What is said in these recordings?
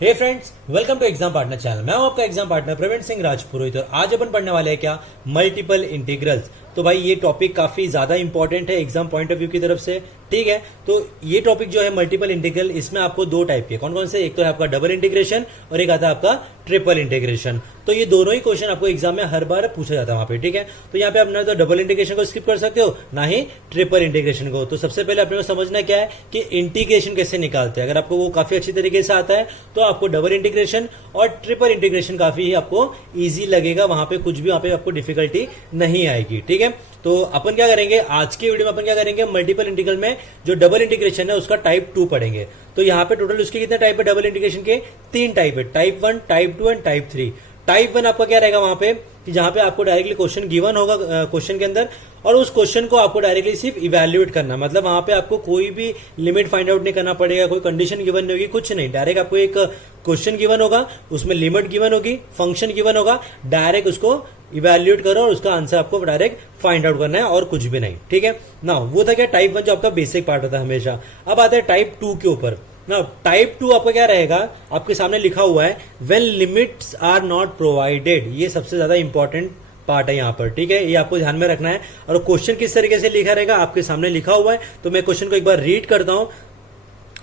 Hey friends, welcome to exam partner channel. मैं हूं आपका एग्जाम पार्टनर प्रवीण सिंह राजपुरोहित और आज अपन पढ़ने वाले हैं क्या, मल्टीपल इंटीग्रल्स। तो भाई ये टॉपिक काफी ज्यादा इंपॉर्टेंट है एग्जाम पॉइंट ऑफ व्यू की तरफ से, ठीक है। तो ये टॉपिक जो है मल्टीपल इंटीग्रल, इसमें आपको दो टाइप के, कौन कौन से, एक तो है आपका डबल इंटीग्रेशन और एक आता है आपका ट्रिपल इंटीग्रेशन। तो ये दोनों ही क्वेश्चन आपको एग्जाम में हर बार पूछा जाता है वहां पे, ठीक है। तो यहाँ पे आप ना तो डबल इंटीग्रेशन को स्किप कर सकते हो, ना ही ट्रिपल इंटीग्रेशन को। तो सबसे पहले अपने को समझना क्या है कि इंटीग्रेशन कैसे निकालते हैं। अगर आपको वो काफी अच्छी तरीके से आता है तो आपको डबल इंटीग्रेशन और ट्रिपल इंटीग्रेशन काफी ही आपको ईजी लगेगा, वहां पे कुछ भी वहां पे आपको डिफिकल्टी नहीं आएगी, ठीक है। तो अपन क्या करेंगे आज के वीडियो में, अपन क्या करेंगे, मल्टीपल इंटीग्रल में जो डबल इंटीग्रेशन है उसका टाइप 2 पढ़ेंगे। तो यहाँ पे टोटल उसके कितने टाइप है डबल इंटीग्रेशन के, 3 टाइप है, type 1, type 2 and type 3। Type 1 आपका क्या रहेगा वहां पे कि जहां पे आपको डायरेक्टली क्वेश्चन गिवन होगा क्वेश्चन के अंदर, और उस क्वेश्चन को आपको डायरेक्टली सिर्फ इवैल्यूएट करना, मतलब वहां पे आपको कोई भी लिमिट फाइंड आउट नहीं करना पड़ेगा, कोई कंडीशन गिवन नहीं होगी, कुछ नहीं। डायरेक्ट आपको एक क्वेश्चन गिवन होगा, उसमें लिमिट गिवन होगी, फंक्शन गिवन होगा, डायरेक्ट उसको इवैल्यूएट करो और उसका आंसर आपको डायरेक्ट फाइंड आउट करना है और कुछ भी नहीं, ठीक है ना। वो था क्या टाइप 1 जो आपका बेसिक पार्ट होता है हमेशा। अब आता है टाइप 2 के ऊपर ना। टाइप 2 आपका क्या रहेगा, आपके सामने लिखा हुआ है when limits are not provided. ये सबसे ज्यादा इंपॉर्टेंट पार्ट है यहाँ पर, ठीक है, ये आपको ध्यान में रखना है। और क्वेश्चन किस तरीके से लिखा रहेगा आपके सामने लिखा हुआ है, तो मैं क्वेश्चन को एक बार रीड करता हूं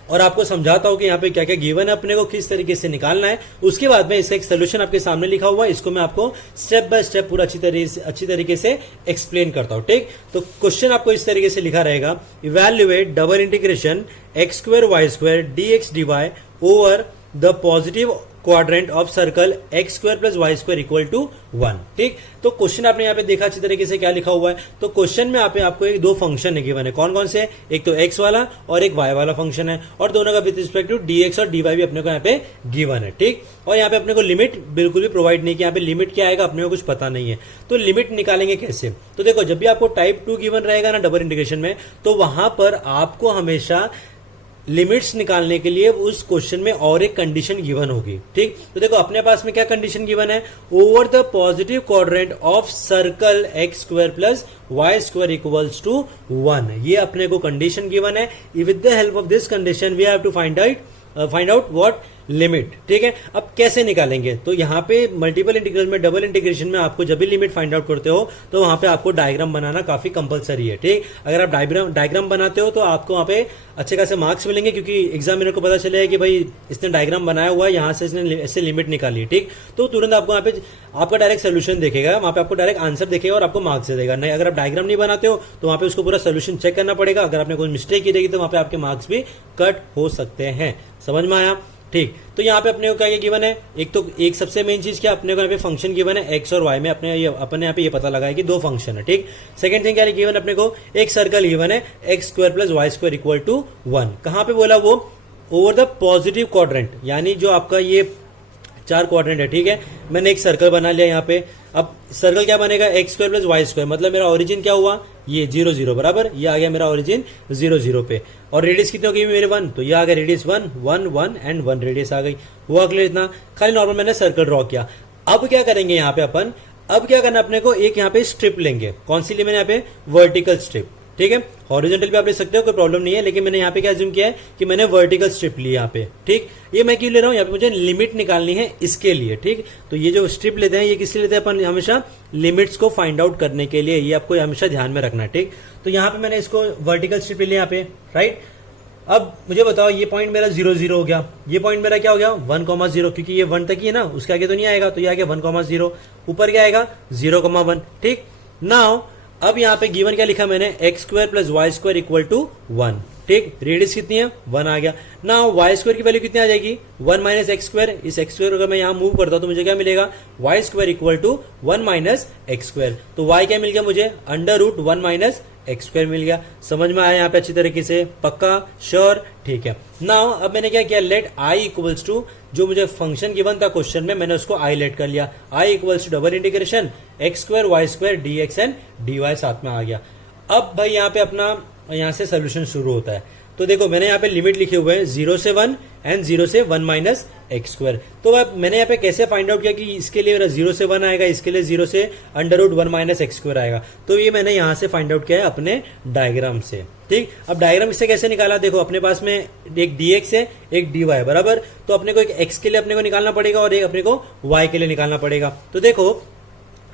और आपको समझाता हूं कि यहाँ पे क्या क्या गिवन है, अपने को किस तरीके से निकालना है। उसके बाद में इसका एक सोल्यूशन आपके सामने लिखा हुआ है, इसको मैं आपको स्टेप बाय स्टेप पूरा अच्छी तरीके से एक्सप्लेन करता हूं, ठीक। तो क्वेश्चन आपको इस तरीके से लिखा रहेगा, evaluate double integration x square y square dx dy over the positive quadrant of circle x square plus y square equal to 1, ठीक। तो क्वेश्चन आपने यहाँ पे देखा अच्छी तरीके से क्या लिखा हुआ है। तो क्वेश्चन में आपको एक दो फंक्शन है गिवन है, कौन कौन से, एक तो x वाला और एक y वाला फंक्शन है, और दोनों का विद रिस्पेक्ट टू dx और dy भी अपने को यहाँ पे गिवन है, ठीक। और यहाँ पे अपने को लिमिट बिल्कुल भी प्रोवाइड नहीं किया, यहाँ पे लिमिट क्या आएगा अपने को कुछ पता नहीं है। तो लिमिट निकालेंगे कैसे, तो देखो जब भी आपको टाइप 2 गिवन रहेगा ना डबल इंटीग्रेशन में, तो वहां पर आपको हमेशा लिमिट्स निकालने के लिए उस क्वेश्चन में और एक कंडीशन गिवन होगी, ठीक। तो देखो अपने पास में क्या कंडीशन गिवन है, over the positive quadrant of circle x square plus y square equals to 1। ये अपने को कंडीशन गिवन है। With the help of this condition we have to find out what limit, ठीक है। अब कैसे निकालेंगे, तो यहाँ पे मल्टीपल इंटीग्रल में, डबल इंटीग्रेशन में आपको जब भी लिमिट फाइंड आउट करते हो तो वहां पे आपको डायग्राम बनाना काफी कंपलसरी है, ठीक। अगर आप डायग्राम बनाते हो तो आपको वहां पे अच्छे खासे मार्क्स मिलेंगे, क्योंकि एग्जामिनर को पता चलेगा कि भाई इसने डायग्राम बनाया हुआ है, यहाँ से इसने ऐसे लिमिट निकाली, ठीक। तो तुरंत आपको यहाँ पे आपका डायरेक्ट सोल्यूशन देखेगा, वहां पे आपको डायरेक्ट आंसर देखेगा और आपको मार्क्स दे देगा। नहीं, अगर आप डायग्राम नहीं बनाते हो तो वहां पे उसको पूरा सोल्यूशन चेक करना पड़ेगा। अगर आपने कोई मिस्टेक की रहेगी तो वहां पे आपके मार्क्स भी कट हो सकते हैं। समझ में आया, ठीक। तो यहाँ पे अपने को क्या गिवन है, एक सबसे मेन चीज क्या, अपने को यहाँ पे फंक्शन गिवन है x और y में, अपने यहाँ पे ये पता लगा है कि दो फंक्शन है, ठीक। सेकंड थिंग क्या गिवन है अपने को, एक सर्कल गिवन है x square plus y square equal to 1। कहां पे बोला वो, ओवर द पॉजिटिव क्वाड्रेंट, यानी जो आपका ये 4 क्वाड्रेंट है, ठीक है। मैंने एक सर्कल बना लिया यहाँ पे। अब सर्कल क्या बनेगा, x square plus y square, मतलब मेरा ओरिजिन क्या हुआ, ये 0 0 बराबर, ये आ गया मेरा ओरिजिन 0 0 पे, और रेडियस कितनी हो गई मेरे 1, तो ये आ गया रेडियस 1 1 1 एंड 1 रेडियस आ गई। वो अगले इतना खाली नॉर्मल मैंने सर्कल ड्रॉ किया। अब क्या करेंगे यहाँ पे अपन, अब क्या करना अपने को, एक यहाँ पे स्ट्रिप लेंगे, कौन सी ली मैंने यहाँ पे, वर्टिकल स्ट्रिप, ठीक है। हॉरिजॉन्टल भी आप ले सकते हो, कोई प्रॉब्लम नहीं है, लेकिन मैंने यहाँ पे क्या अज्यूम किया है कि मैंने वर्टिकल स्ट्रिप ली यहाँ पे, ठीक। ये मैं क्यों ले रहा हूँ, यहाँ पे मुझे लिमिट निकालनी है इसके लिए, ठीक। तो ये जो स्ट्रिप लेते हैं ये किस लिए लेते हैं अपन, हमेशा लिमिट्स को फाइंड आउट करने के लिए, ये आपको हमेशा ध्यान में रखना है, ठीक। तो यहाँ पे मैंने इसको वर्टिकल स्ट्रिप ले लिया यहाँ पे, राइट। अब मुझे बताओ ये पॉइंट मेरा 0 0 हो गया, ये पॉइंट मेरा क्या हो गया 1 0, क्योंकि ये 1 तक ही है ना, उसके आगे तो नहीं आएगा, तो ये आ गया 1 0, ऊपर क्या आएगा 0 1, ठीक। नाउ अब यहाँ पे गिवन क्या लिखा मैंने, x square plus y square equal to 1, ठीक। रेडियस कितनी है 1 आ गया। ना वाई स्क्वायर की वैल्यू कितनी आ जाएगी, 1 माइनस एक्स स्क्वायर। इस एक्स स्क्वायर अगर मैं यहाँ मूव करता हूं तो मुझे क्या मिलेगा, y square equal to 1 minus x square. तो वाई क्या मिल गया मुझे, under root 1 minus x square मिल गया। समझ में आया यहाँ पे अच्छी तरीके से, पक्का, श्योर, ठीक है। नाउ अब मैंने क्या किया, लेट आई इक्वल्स टू, जो मुझे फंक्शन गिवन था क्वेश्चन में, मैंने उसको आई लेट कर लिया। I equals to double integration x square y square d x and d y साथ में आ गया। अब भाई यहाँ पे अपना यहाँ से सोल्यूशन शुरू होता है। तो देखो मैंने यहाँ पे लिमिट लिखे हुए हैं 0 से 1 एंड 0 से 1 माइनस एक्स स्क्वायर। तो अब मैंने यहाँ पे कैसे फाइंड आउट किया कि इसके लिए मेरा 0 से 1 आएगा, इसके लिए 0 से under root 1 minus x square आएगा। तो ये मैंने यहां से फाइंड आउट किया है अपने डायग्राम से। ठीक, अब डायग्राम इससे कैसे निकाला, देखो अपने पास में एक dx है एक dy है, बराबर। तो अपने को एक x के लिए अपने को निकालना पड़ेगा और एक अपने को y के लिए निकालना पड़ेगा। तो देखो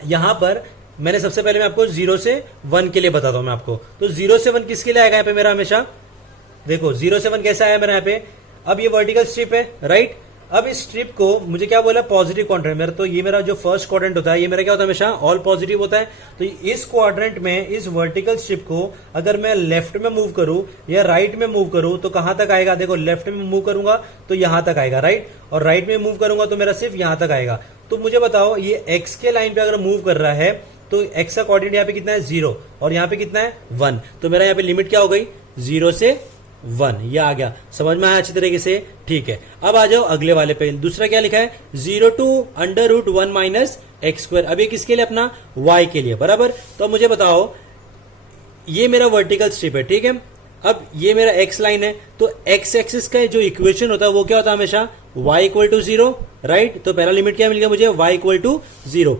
यहां पर मैंने सबसे पहले मैं आपको 0 से 1 के लिए बताता हूं मैं आपको। तो 0 से 1 किसके लिए आएगा यहाँ पे मेरा हमेशा, देखो 0 से 1 कैसा आया मेरा यहाँ पे। अब ये वर्टिकल स्ट्रिप है, राइट। अब इस स्ट्रिप को मुझे क्या बोला, पॉजिटिव क्वाड्रेंट। मेरा तो ये मेरा जो फर्स्ट क्वाड्रेंट होता है ये मेरा क्या होता है, हमेशा ऑल पॉजिटिव होता है। तो इस क्वाड्रेंट में इस वर्टिकल स्ट्रिप को अगर मैं लेफ्ट में मूव करूं या राइट में मूव करूं तो कहां तक आएगा, देखो लेफ्ट में मूव करूंगा तो यहां तक आएगा, राइट। और राइट में मूव करूंगा तो मेरा सिर्फ यहां तक आएगा। तो मुझे बताओ ये एक्स के लाइन पे अगर मूव कर रहा है तो एक्स का कोऑर्डिनेट यहाँ पे कितना है 0 और यहाँ पे कितना है 1। तो मेरा यहाँ पे लिमिट क्या हो गई 0 से 1, ये आ गया, समझ में आया अच्छी तरीके से। ठीक है, अब आ जाओ अगले वाले पे। दूसरा क्या लिखा है 0 to under root 1 minus x square. अब ये किसके लिए, अपना y के लिए, बराबर। तो मुझे बताओ ये मेरा वर्टिकल स्ट्रिप है, ठीक है। अब ये मेरा x लाइन है, तो x एक्सिस का जो इक्वेशन होता है वो क्या होता है हमेशा y इक्वल टू 0, राइट। तो पहला लिमिट क्या मिल गया मुझे, y इक्वल टू 0।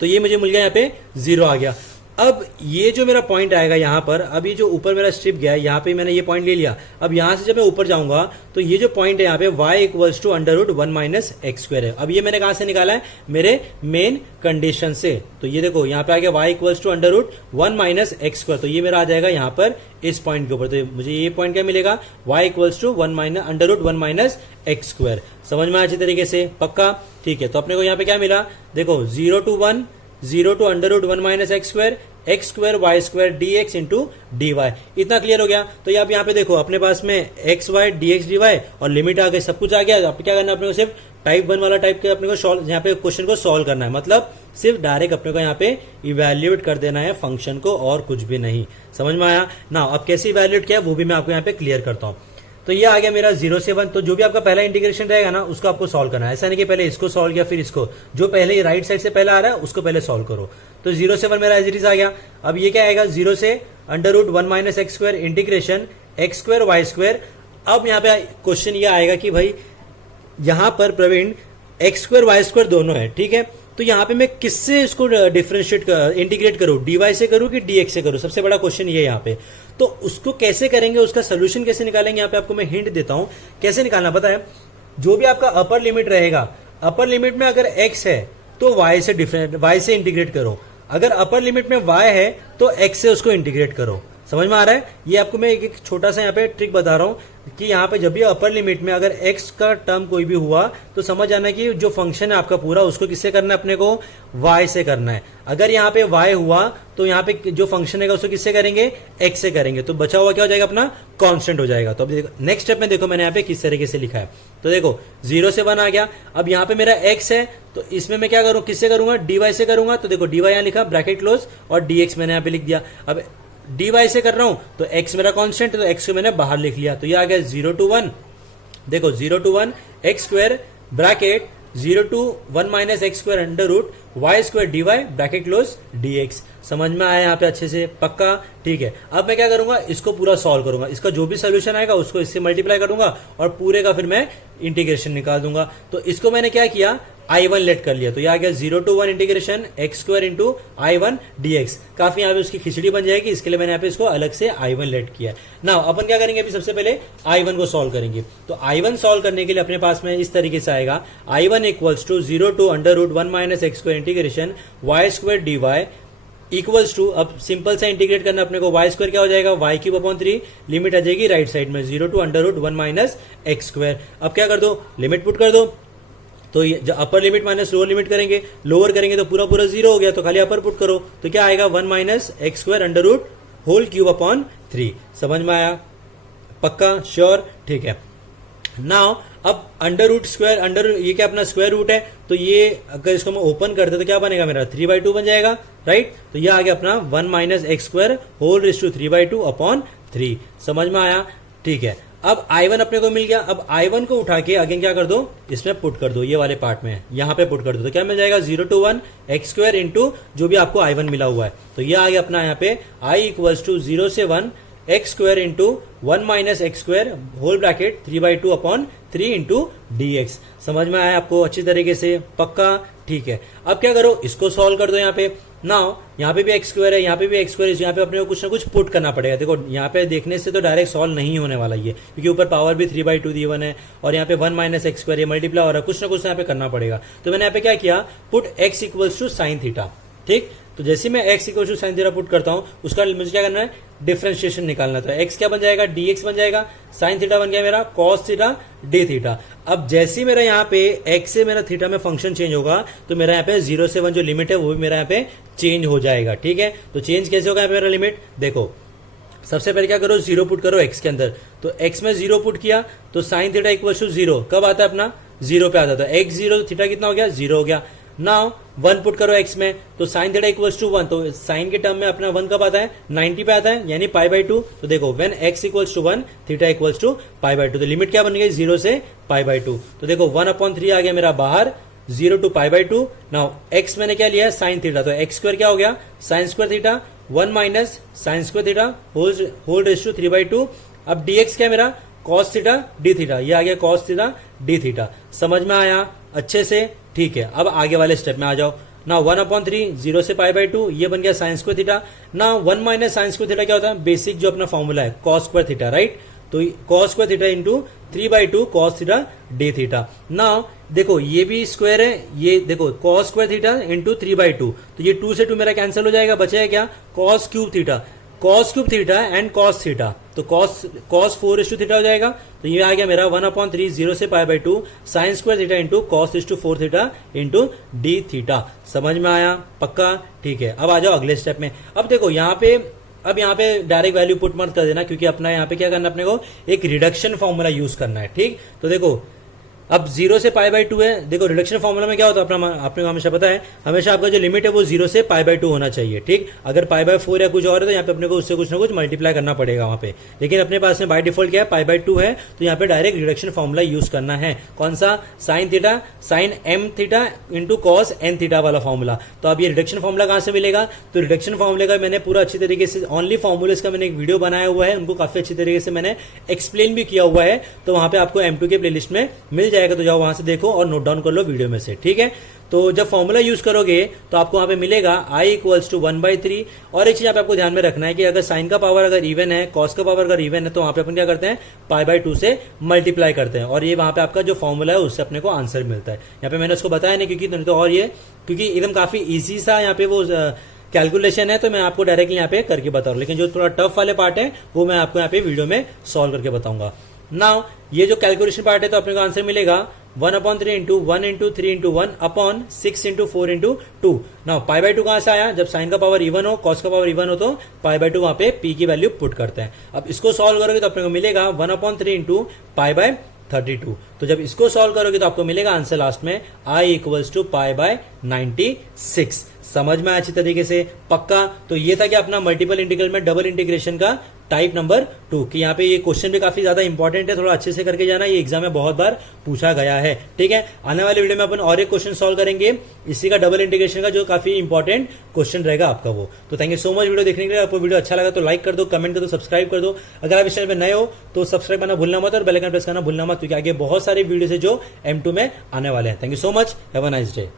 तो ये मुझे मिल गया यहाँ पे 0 आ गया। अब ये जो मेरा पॉइंट आएगा यहाँ पर, अब ये जो ऊपर मेरा स्ट्रिप गया है यहाँ पे मैंने ये पॉइंट ले लिया। अब यहां से जब मैं ऊपर जाऊंगा तो ये जो पॉइंट है यहाँ पे y equals to under root 1 minus x square है। अब ये मैंने कहां से निकाला है, मेरे मेन कंडीशन से। तो ये देखो यहाँ पे आ गया y equals to under root 1 minus x square. तो ये मेरा आ जाएगा यहाँ पर इस पॉइंट के ऊपर। तो मुझे ये पॉइंट क्या मिलेगा, y equals to under root 1 minus x square. समझ में अच्छी तरीके से, पक्का। ठीक है, तो अपने को यहाँ पे क्या मिला, देखो 0 to under root 1 minus x square, x square y square d x into d y. इतना क्लियर हो गया। तो ये आप यहाँ पे देखो अपने पास में x y d x d y और लिमिट आ गई, सब कुछ आ गया। अब क्या करना है अपने को, सिर्फ टाइप 1 वाला टाइप के अपने को सॉल्व, यहाँ पे क्वेश्चन को सॉल्व करना है। मतलब सिर्फ डायरेक्ट अपने को यहाँ पे इवेल्युएट कर देना है फंक्शन को और कुछ भी नहीं। समझ में आया ना। अब कैसे इवेल्युएट किया वो भी मैं आपको यहाँ पे क्लियर करता हूँ। तो ये आ गया मेरा 0 से 1। तो जो भी आपका पहला इंटीग्रेशन रहेगा ना उसको आपको सॉल्व करना है। ऐसा नहीं कि पहले इसको सॉल्व किया फिर इसको, जो पहले राइट साइड से पहले आ रहा है उसको पहले सॉल्व करो। तो 0 से 1 मेरा एज इट इज आ गया। अब ये क्या आएगा, 0 से under root 1 minus x square integration x square y square. अब यहाँ पे क्वेश्चन ये आएगा कि भाई यहां पर Praveen x square y square दोनों है, ठीक है। तो यहाँ पे मैं किससे इसको डिफरेंशिएट इंटीग्रेट करूं, डीवाई से करूं कि डीएक्स से करूं, सबसे बड़ा क्वेश्चन ये यहाँ पे। तो उसको कैसे करेंगे, उसका सोल्यूशन कैसे निकालेंगे, यहाँ पे आपको मैं हिंट देता हूं कैसे निकालना। पता है, जो भी आपका अपर लिमिट रहेगा, अपर लिमिट में अगर x है तो y से इंटीग्रेट करो। अगर अपर लिमिट में y है तो x से उसको इंटीग्रेट करो। समझ में आ रहा है। ये आपको मैं एक छोटा सा यहाँ पे ट्रिक बता रहा हूं कि यहाँ पे जब भी अपर लिमिट में अगर x का टर्म कोई भी हुआ तो समझ आना कि जो फंक्शन है आपका पूरा उसको किससे करना है, अपने को y से करना है। अगर यहाँ पे y हुआ तो यहाँ पे जो फंक्शन है उसको किससे करेंगे, x से करेंगे। तो बचा हुआ क्या हो जाएगा, अपना कांस्टेंट हो जाएगा। तो अब देखो नेक्स्ट स्टेप में, देखो मैंने यहाँ पे किस तरीके से लिखा है। तो देखो 0 से 1 आ गया। अब यहाँ पे मेरा x है तो इसमें मैं क्या करूं, किससे करूंगा, dy से करूंगा। तो देखो dy यहाँ लिखा ब्रैकेट क्लोज और dx मैंने यहाँ पे लिख दिया। अब dy से कर रहा हूं तो x मेरा कांस्टेंट है तो x को मैंने बाहर लिख लिया। तो ये आ गया 0 टू 1, देखो 0 to 1 x square bracket 0 to 1 minus x square under root y square d y bracket close dx। समझ में आया यहाँ पे अच्छे से, पक्का। ठीक है, अब मैं क्या करूंगा, इसको पूरा सॉल्व करूंगा। इसका जो भी सोल्यूशन आएगा उसको इससे मल्टीप्लाई करूंगा और पूरे का फिर मैं इंटीग्रेशन निकाल दूंगा। तो इसको मैंने क्या किया, I1 लेट कर लिया। तो ये आ गया 0 to 1 integration x square into I1 dx। काफी यहाँ पे उसकी खिचड़ी बन जाएगी, इसके लिए मैंने यहाँ पे इसको अलग से I1 लेट किया है। नाउ अपन क्या करेंगे, अभी सबसे पहले I1 को सॉल्व करेंगे। तो I1 सॉल्व करने के लिए अपने पास में इस तरीके से आएगा, I1 equals to 0 to under root 1 minus x square integration y square d y equals to, अब सिंपल सा इंटीग्रेट करना अपने को, वाई स्क्वायर क्या हो जाएगा, वाई क्यूब अपॉन 3, लिमिट आ जाएगी राइट साइड में 0 to under root 1 minus x square. अब क्या कर दो, लिमिट पुट कर दो। तो ये upper limit minus lower limit करेंगे, लोअर करेंगे तो पूरा पूरा 0 हो गया, तो खाली अपर पुट करो। तो क्या आएगा 1 minus x square under root whole cube upon 3। समझ में आया, पक्का, श्योर। ठीक है, नाउ अब अंडर रूट स्क्वायर, अंडर ये क्या अपना स्क्वायर रूट है, तो ये अगर इसको मैं ओपन करते तो क्या बनेगा मेरा 3/2 बन जाएगा, राइट। तो ये आ गया अपना 1 minus x square whole raise to 3/2 upon 3। समझ में आया, ठीक है। अब I1 अपने को मिल गया। अब I1 को उठा के अगेन क्या कर दो, इसमें पुट कर दो, ये वाले पार्ट में यहाँ पे पुट कर दो। तो क्या मिल जाएगा 0 टू 1 एक्स स्क्वायर इंटू जो भी आपको I1 मिला हुआ है। तो ये आ गया अपना यहाँ पे I इक्वल्स टू 0 से 1 x square into 1 - x² whole bracket 3/2/3 into dx। समझ में आया आपको अच्छी तरीके से? पक्का? ठीक है। अब क्या करो, इसको सॉल्व कर दो। यहाँ पे नाउ यहाँ पे भी एक्स स्क्वायर है, यहाँ पे भी एक्स स्क्वायर है, यहाँ पे अपने को कुछ ना कुछ पुट करना पड़ेगा। देखो यहाँ पे देखने से तो डायरेक्ट सॉल्व नहीं होने वाला ये, क्योंकि ऊपर पावर भी 3/2 दी वन है और यहाँ पे 1 - x² ये मल्टीप्लाई हो रहा है, कुछ ना कुछ यहाँ पे करना पड़ेगा। तो मैंने यहाँ पे क्या किया, put x equals to sine theta. ठीक, तो जैसे मैं x equal to sine theta put करता हूं, उसका मुझे क्या करना है, डिफरेंशिएशन निकालना। तो x क्या बन जाएगा, dx बन जाएगा, साइन थीटा बन गया मेरा cos थीटा d थीटा। अब जैसे ही मेरा यहाँ पे x से मेरा थीटा में फंक्शन चेंज होगा, तो मेरा यहाँ पे 0 से 1 जो लिमिट है वो भी मेरा यहाँ पे चेंज हो जाएगा। ठीक है, तो चेंज कैसे होगा यहाँ पे मेरा लिमिट, देखो सबसे पहले क्या करो, 0 पुट करो x के अंदर। तो x में 0 पुट किया तो साइन थीटा इक्वल टू 0 कब आता है अपना, 0 पे आता है। x 0 थीटा कितना हो गया, 0 हो गया। नाउ 1 पुट करो x में, तो साइन थीटा इक्वल्स टू 1, तो साइन के टर्म में अपना 1 कब आता है, 90 पे आता है, यानी π/2। तो देखो when x equals to 1 theta equals to π/2, तो लिमिट क्या बन गई, 0 से π/2। तो देखो 1/3 आ गया मेरा बाहर, 0 to π/2। नाउ x मैंने क्या लिया है, साइन थीटा, तो x स्क्वायर क्या हो गया, sine square theta 1 - sine square theta whole raise to 3/2। अब dx क्या मेरा, cos थीटा d थीटा, ये आ गया cos थीटा d थीटा। समझ में आया अच्छे से? ठीक है, अब आगे वाले स्टेप में आ जाओ। ना 1/3 0 से π/2 ये बन गया साइन स्क्वायर थीटा। ना 1 - साइन स्क्वायर थीटा क्या होता है, बेसिक जो अपना फॉर्मूला है cos स्क्वायर थीटा, राइट। तो cos square theta into 3/2 cos theta d theta. ना देखो ये भी स्क्वायर है, ये देखो cos स्क्वायर थीटा इंटू 3/2, तो ये 2 से 2 मेरा कैंसिल हो जाएगा, बचेगा क्या, cos cube theta, cos cube theta and cos theta, तो cos 4 थीटा हो जाएगा। तो ये आ गया मेरा 1/3 0 से π/2 sine square theta into cos 4 theta into d theta. समझ में आया? पक्का? ठीक है, अब आ जाओ अगले स्टेप में। अब देखो यहाँ पे, अब यहाँ पे डायरेक्ट वैल्यू पुट मत कर देना, क्योंकि अपना यहाँ पे क्या करना, अपने को एक रिडक्शन फॉर्मूला यूज करना है। ठीक, तो देखो अब 0 से π/2 है, देखो रिडक्शन फॉर्मूला में क्या होता है अपना, आपने को हमेशा पता है, हमेशा आपका जो लिमिट है वो 0 से π/2 होना चाहिए। ठीक, अगर π/4 या कुछ और है तो यहाँ पे अपने को उससे कुछ ना कुछ मल्टीप्लाई करना पड़ेगा वहां पे, लेकिन अपने पास में बाय डिफॉल्ट क्या है, π/2 है, तो यहाँ पे डायरेक्ट रिडक्शन फॉर्मूला यूज करना है। कौन सा, sine theta sine m theta into cos n theta वाला फॉर्मूला। तो अब ये रिडक्शन फॉर्मूला कहां से मिलेगा, तो रिडक्शन फॉर्मूले का मैंने पूरा अच्छी तरीके से ओनली फॉर्मूलेस का मैंने एक वीडियो बनाया हुआ है, उनको काफी अच्छी तरीके से मैंने एक्सप्लेन भी किया हुआ है, तो वहां पे आपको M2 के प्लेलिस्ट में मिल जाएगा, तो जाओ वहां से देखो और नोट डाउन कर लो वीडियो में से। ठीक है, तो जब फॉर्मूला यूज करोगे तो आपको वहां पे मिलेगा i इक्वल्स टू 1/3। और एक चीज यहाँ पे आपको ध्यान में रखना है कि अगर साइन का पावर अगर इवन है, कॉस का पावर अगर इवन है, तो वहां पे अपन क्या करते हैं, π/2 से मल्टीप्लाई करते हैं, और ये वहां पे आपका जो फॉर्मूला है उससे अपने को आंसर मिलता है। यहाँ पे मैंने उसको बताया नहीं, क्योंकि तो और ये क्योंकि एकदम काफी ईजी सा यहाँ पे वो कैलकुलेशन है, तो मैं आपको डायरेक्टली यहाँ पे करके बता रहा हूँ, लेकिन जो थोड़ा टफ वाले पार्ट है वो मैं आपको यहाँ पे वीडियो में सॉल्व करके बताऊंगा। नाउ ये जो कैलकुलेशन पार्ट है, तो अपने को आंसर मिलेगा 1/3 into 1 into 3 into 1 upon 6 into 4 into 2। Now π/2 कहां से आया, जब साइन का पावर इवन हो, कॉस का पावर इवन हो, तो π/2 वहां पे p की वैल्यू पुट करते हैं। अब इसको सॉल्व करोगे तो अपने को मिलेगा 1/3 इंटू π/32। तो जब इसको सॉल्व करोगे तो आपको मिलेगा आंसर लास्ट में i इक्वल्स टू π/96। समझ में अच्छी तरीके से? पक्का? तो ये था कि अपना मल्टीपल इंटीग्रल में डबल इंटीग्रेशन का टाइप नंबर 2, कि यहाँ पे ये क्वेश्चन भी काफी ज्यादा इंपॉर्टेंट है, थोड़ा अच्छे से करके जाना, ये एग्जाम में बहुत बार पूछा गया है। ठीक है, आने वाले वीडियो में अपन और एक क्वेश्चन सॉल्व करेंगे इसी का, डबल इंटीग्रेशन का, जो काफी इंपॉर्टेंट क्वेश्चन रहेगा आपका वो। तो thank you so much video देखने के लिए। आपको वीडियो अच्छा लगा तो लाइक कर दो, कमेंट कर दो, सब्सक्राइब कर दो। अगर आप इस चैनल में नए हो तो सब्सक्राइब करना भूलना मत, और बेल आइकन प्रेस करना भूलना मत, क्योंकि आगे बहुत सारे वीडियो है जो M2 में आने वाले हैं। Thank you so much, have a nice day.